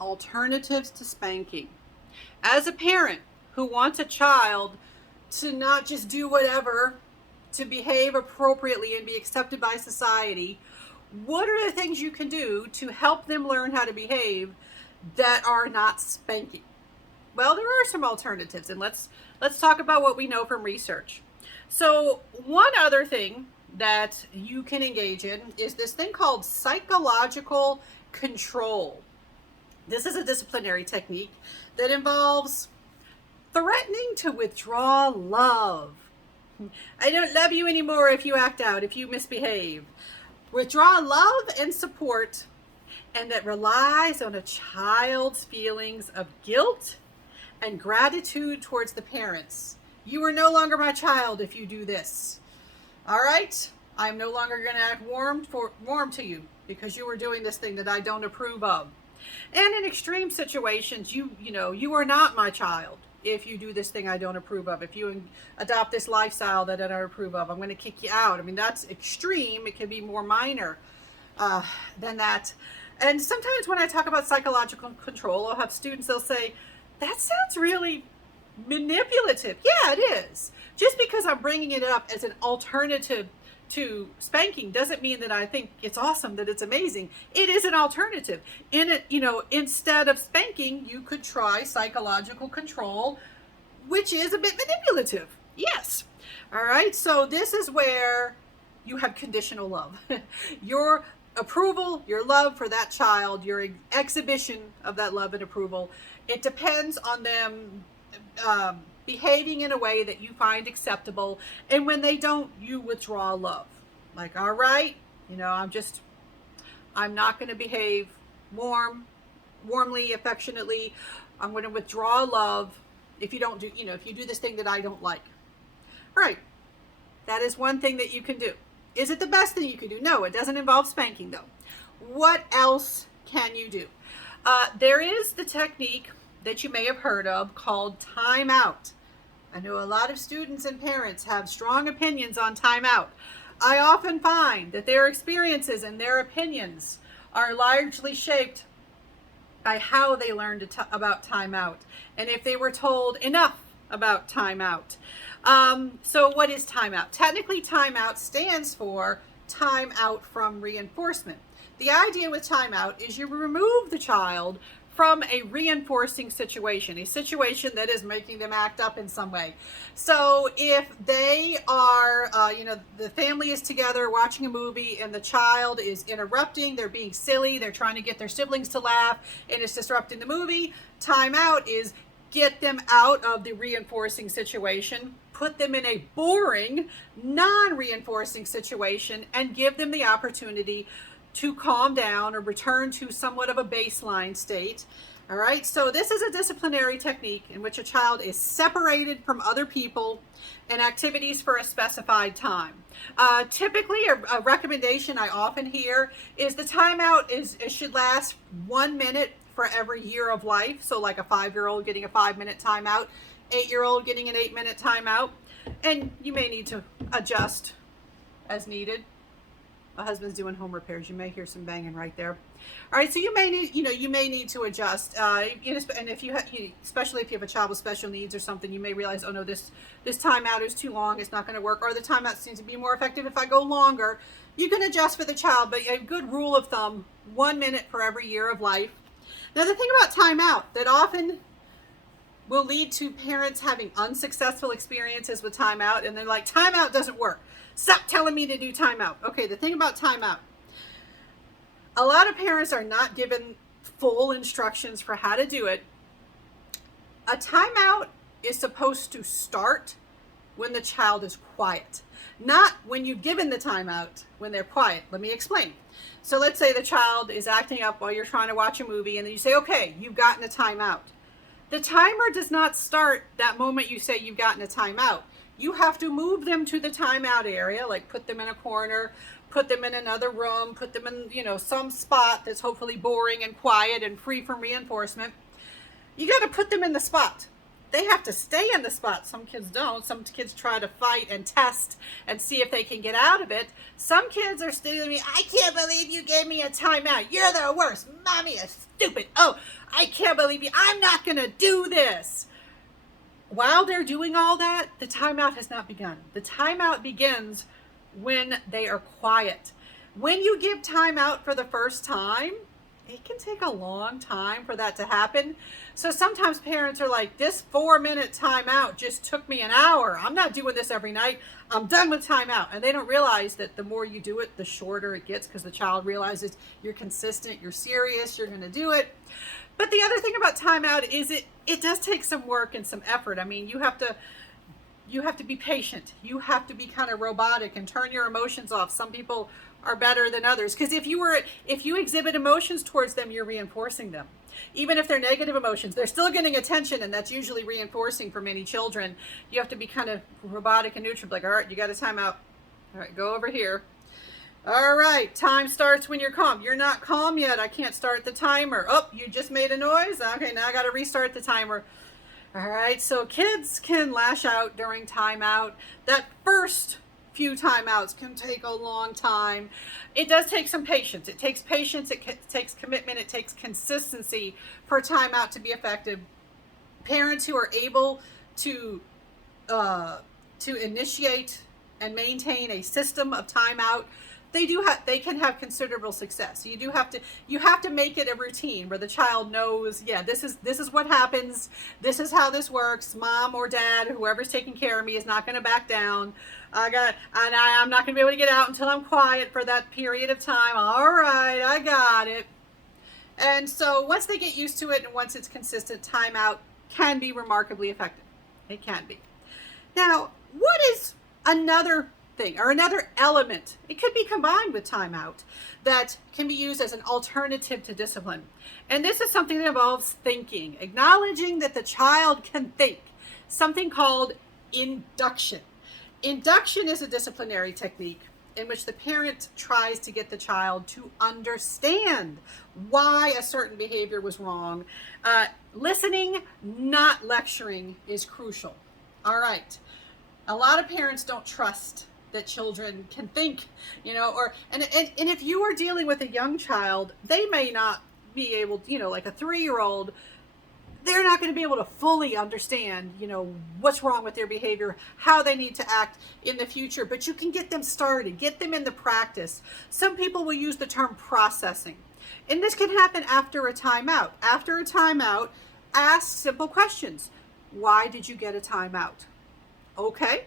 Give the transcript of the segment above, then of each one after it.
alternatives to spanking. As a parent who wants a child to not just do whatever, to behave appropriately and be accepted by society, what are the things you can do to help them learn how to behave that are not spanking? Well, there are some alternatives, and let's talk about what we know from research. So one other thing that you can engage in is this thing called psychological control. This is a disciplinary technique that involves threatening to withdraw love. I don't love you anymore if you act out, if you misbehave. Withdraw love and support, and that relies on a child's feelings of guilt and gratitude towards the parents. You are no longer my child if you do this. All right? I'm no longer going to act warm to you because you are doing this thing that I don't approve of. And in extreme situations, you are not my child if you do this thing I don't approve of. If you adopt this lifestyle that I don't approve of, I'm going to kick you out. I mean, that's extreme. It can be more minor than that. And sometimes when I talk about psychological control, I'll have students, they'll say, that sounds really manipulative. Yeah, it is. Just because I'm bringing it up as an alternative to spanking doesn't mean that I think it's awesome, that it's amazing. It is an alternative. In it, instead of spanking, you could try psychological control, which is a bit manipulative. Yes. All right. So this is where you have conditional love. Your approval, your love for that child, your exhibition of that love and approval, it depends on them behaving in a way that you find acceptable. And when they don't, you withdraw love. Like, all right, I'm not going to behave warmly, affectionately. I'm going to withdraw love if you don't do, if you do this thing that I don't like. All right. That is one thing that you can do. Is it the best thing you can do? No, it doesn't involve spanking though. What else can you do? There is the technique that you may have heard of called timeout. I know a lot of students and parents have strong opinions on timeout. I often find that their experiences and their opinions are largely shaped by how they learned about timeout and if they were told enough about timeout. So what is timeout? Technically, timeout stands for time out from reinforcement. The idea with timeout is you remove the child from a reinforcing situation, a situation that is making them act up in some way. So if they are, the family is together watching a movie and the child is interrupting, they're being silly, they're trying to get their siblings to laugh and it's disrupting the movie, timeout is get them out of the reinforcing situation, put them in a boring, non-reinforcing situation, and give them the opportunity to calm down or return to somewhat of a baseline state. All right, so this is a disciplinary technique in which a child is separated from other people and activities for a specified time. Typically, a recommendation I often hear is the timeout it should last 1 minute for every year of life. So like a 5-year-old getting a 5-minute timeout, 8-year-old getting an 8-minute timeout, and you may need to adjust as needed. My husband's doing home repairs. You may hear some banging right there. All right, so you may need to adjust. And if you especially if you have a child with special needs or something, you may realize, oh no, this timeout is too long. It's not going to work. Or the timeout seems to be more effective if I go longer. You can adjust for the child, but a good rule of thumb: 1 minute for every year of life. Now, the thing about timeout that often will lead to parents having unsuccessful experiences with timeout, and they're like, timeout doesn't work. Stop telling me to do timeout. Okay, the thing about timeout, a lot of parents are not given full instructions for how to do it. A timeout is supposed to start when the child is quiet, not when you've given the timeout when they're quiet. Let me explain. So let's say the child is acting up while you're trying to watch a movie, and then you say, okay, you've gotten a timeout. The timer does not start that moment you say you've gotten a timeout. You have to move them to the timeout area, like put them in a corner, put them in another room, put them in, some spot that's hopefully boring and quiet and free from reinforcement. You got to put them in the spot. They have to stay in the spot. Some kids don't. Some kids try to fight and test and see if they can get out of it. Some kids are still me, I can't believe you gave me a timeout. You're the worst. Mommy is stupid. Oh, I can't believe you. I'm not going to do this. While they're doing all that, the timeout has not begun. The timeout begins when they are quiet. When you give timeout for the first time, it can take a long time for that to happen. So sometimes parents are like, this 4-minute timeout just took me an hour. I'm not doing this every night. I'm done with timeout. And they don't realize that the more you do it, the shorter it gets, because the child realizes you're consistent, you're serious, you're going to do it. But the other thing about timeout is it does take some work and some effort. I mean, you have to be patient. You have to be kind of robotic and turn your emotions off. Some people are better than others, because if you exhibit emotions towards them, you're reinforcing them. Even if they're negative emotions, they're still getting attention, and that's usually reinforcing for many children. You have to be kind of robotic and neutral, like, all right, you got a timeout. All right, go over here. All right, time starts when you're calm. You're not calm yet. I can't start the timer. Oh, you just made a noise? Okay, now I got to restart the timer. All right, so kids can lash out during timeout. That first few timeouts can take a long time. It does take some patience. It takes patience, it takes commitment, it takes consistency for timeout to be effective. Parents who are able to initiate and maintain a system of timeout, they can have considerable success. You have to make it a routine where the child knows, yeah, this is what happens. This is how this works. Mom or dad, whoever's taking care of me, is not going to back down. I'm not going to be able to get out until I'm quiet for that period of time. All right, I got it. And so once they get used to it and once it's consistent, timeout can be remarkably effective. It can be. Now, what is another thing or another element? It could be combined with timeout that can be used as an alternative to discipline. And this is something that involves thinking, acknowledging that the child can think, something called induction. Induction is a disciplinary technique in which the parent tries to get the child to understand why a certain behavior was wrong. Listening, not lecturing, is crucial. All right. A lot of parents don't trust that children can think, and if you are dealing with a young child, they may not be able to, like a 3-year-old, they're not going to be able to fully understand, what's wrong with their behavior, how they need to act in the future, but you can get them started, get them in the practice. Some people will use the term processing, and this can happen after a timeout. After a timeout, ask simple questions. Why did you get a timeout? Okay.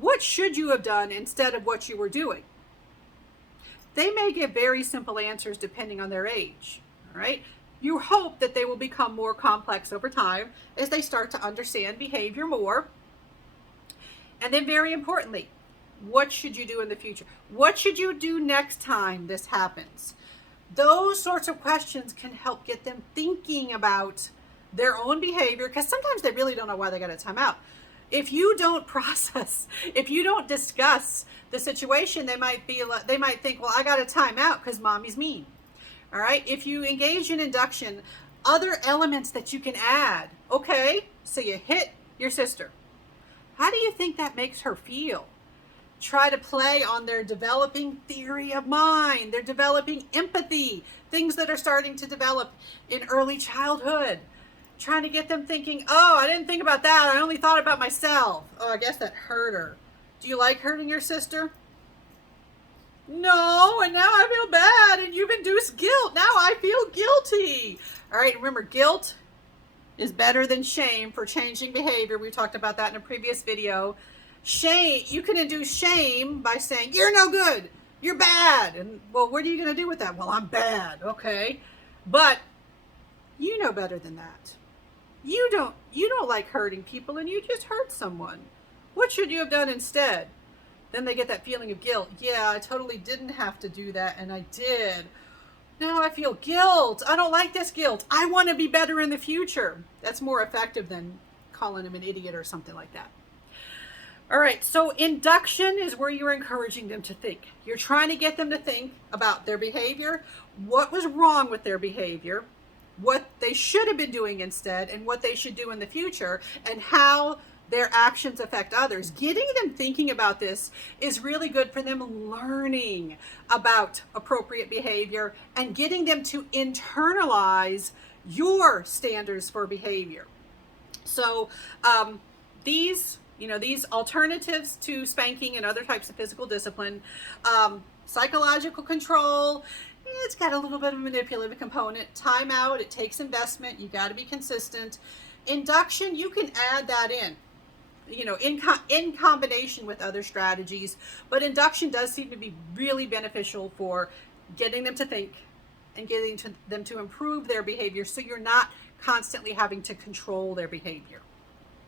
What should you have done instead of what you were doing? They may give very simple answers depending on their age, all right? You hope that they will become more complex over time as they start to understand behavior more. And then very importantly, what should you do in the future? What should you do next time this happens? Those sorts of questions can help get them thinking about their own behavior, because sometimes they really don't know why they got a timeout. If you don't process, if you don't discuss the situation, they might think, well, I got a timeout because mommy's mean. All right. If you engage in induction, other elements that you can add. Okay. So you hit your sister. How do you think that makes her feel? Try to play on their developing theory of mind, their developing empathy, things that are starting to develop in early childhood. Trying to get them thinking, oh, I didn't think about that. I only thought about myself. Oh, I guess that hurt her. Do you like hurting your sister? No, and now I feel bad, and you've induced guilt. Now I feel guilty. All right, remember, guilt is better than shame for changing behavior. We talked about that in a previous video. Shame, you can induce shame by saying, you're no good, you're bad. And, well, what are you going to do with that? Well, I'm bad, okay. But you know better than that. You don't like hurting people, and you just hurt someone. What should you have done instead? Then they get that feeling of guilt. Yeah, I totally didn't have to do that, and I did. Now I feel guilt. I don't like this guilt. I want to be better in the future. That's more effective than calling them an idiot or something like that. All right, so induction is where you're encouraging them to think. You're trying to get them to think about their behavior, what was wrong with their behavior, what they should have been doing instead, and what they should do in the future, and how their actions affect others. Getting them thinking about this is really good for them learning about appropriate behavior and getting them to internalize your standards for behavior. So these alternatives to spanking and other types of physical discipline, psychological control, it's got a little bit of a manipulative component. Timeout, it takes investment. You got to be consistent. Induction, you can add that in, in combination with other strategies. But induction does seem to be really beneficial for getting them to think and getting them to improve their behavior, so you're not constantly having to control their behavior.